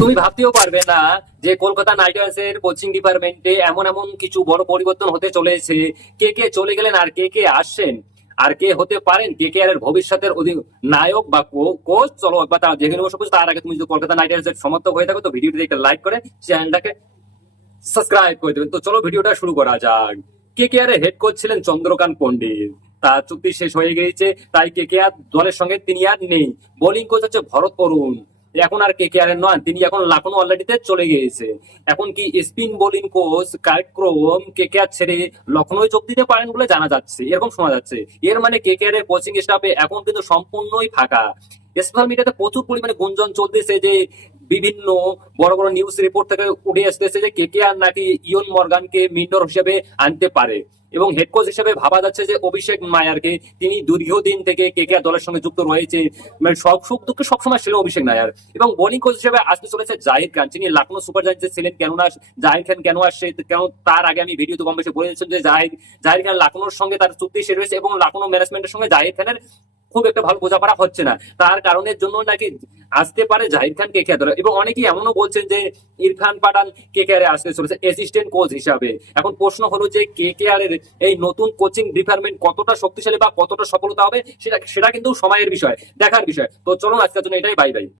তুমি ভাবতেও পারবে না যে কলকাতা নাইট রাইডার্স এর কোচিং ডিপার্টমেন্টে এমন এমন কিছু বড় পরিবর্তন হতে চলেছে। কে কে চলে গেলেন আর কে কে আসছেন? আর কে হতে পারেন? কে কে এর ভবিষ্যতের নায়ক বা কোচ? চলো একবার তারা দেখে নেব সবুজ তার আগে তুমি যদি কলকাতা নাইট রাইডার্স এর সমর্থক হয়ে থাকো, তো ভিডিওটি একটা লাইক করে, চ্যানেলটাকে সাবস্ক্রাইব করে দেবেন। তো চলো ভিডিওটা শুরু করা যাক। কে কে আর হেড কোচ ছিলেন চন্দ্রকান্ত পণ্ডিত? তার চুক্তি শেষ হয়ে গিয়েছে, তাই কে কে আর দলের সঙ্গে তিনি আর নেই। বোলিং কোচ হচ্ছে ভরত অরুণ। এখন আর কে কে আর নন তিনি এখন লাখনো অলরেডিতে চলে গিয়েছে। এখন কি স্পিন বোলিং কোচ কার্যক্রম কে কে আর ছেড়ে লখনৌ যোগ দিতে পারেন বলে জানা যাচ্ছে, এরকম শোনা যাচ্ছে। এর মানে কে কে আর এর কোচিং স্টাফে এখন কিন্তু সম্পূর্ণই ফাঁকা। সোশ্যাল মিডিয়াতে প্রচুর পরিমাণে গুঞ্জন চলতেছে যে বিভিন্ন বড় বড় নিউজ রিপোর্ট থেকে উঠে আসতেছে যে কে কে আর নাকি ইয়ন মর্গানকে মিন্ডর হিসেবে আনতে পারে। এবং হেড কোচ হিসেবে ভাবা যাচ্ছে যে অভিষেক নায়ারকে। তিনি দীর্ঘদিন থেকে কে কে দলের সঙ্গে যুক্ত রয়েছে। মানে সব সুখ দুঃখ সবসময় ছিল অভিষেক নায়ার। এবং বোলিং কোচ হিসেবে আসতে চলেছে জাহির খান। তিনি লাখনৌ সুপার জায়ান্টসে ছিলেন কেন না জাহির খান কেন আসছে? কেন তার আগে আমি ভিডিওতে কম বেশি বলে দিচ্ছেন যে জাহির জাহির খান লাখনৌর সঙ্গে তার চুক্তি শেষ হয়েছে এবং লাখনৌ ম্যানেজমেন্টের সঙ্গে জাহির খানের খুব একটা ভালো বোঝাপড়া হচ্ছে না। তার কারণের জন্য নাকি আসতে পারে জাহির খান কে আর এবং অনেকেই এমনও বলছেন যে ইরফান পাঠান কে কে আর আসতে চলেছে অ্যাসিস্ট্যান্ট কোচ হিসাবে। এখন প্রশ্ন হলো যে কে কে আর এর এই নতুন কোচিং ডিপার্টমেন্ট কতটা শক্তিশালী বা কতটা সফলতা হবে, সেটা সেটা কিন্তু সময়ের বিষয়, দেখার বিষয়। তো চলুন আজকের জন্য এটাই বাই বাই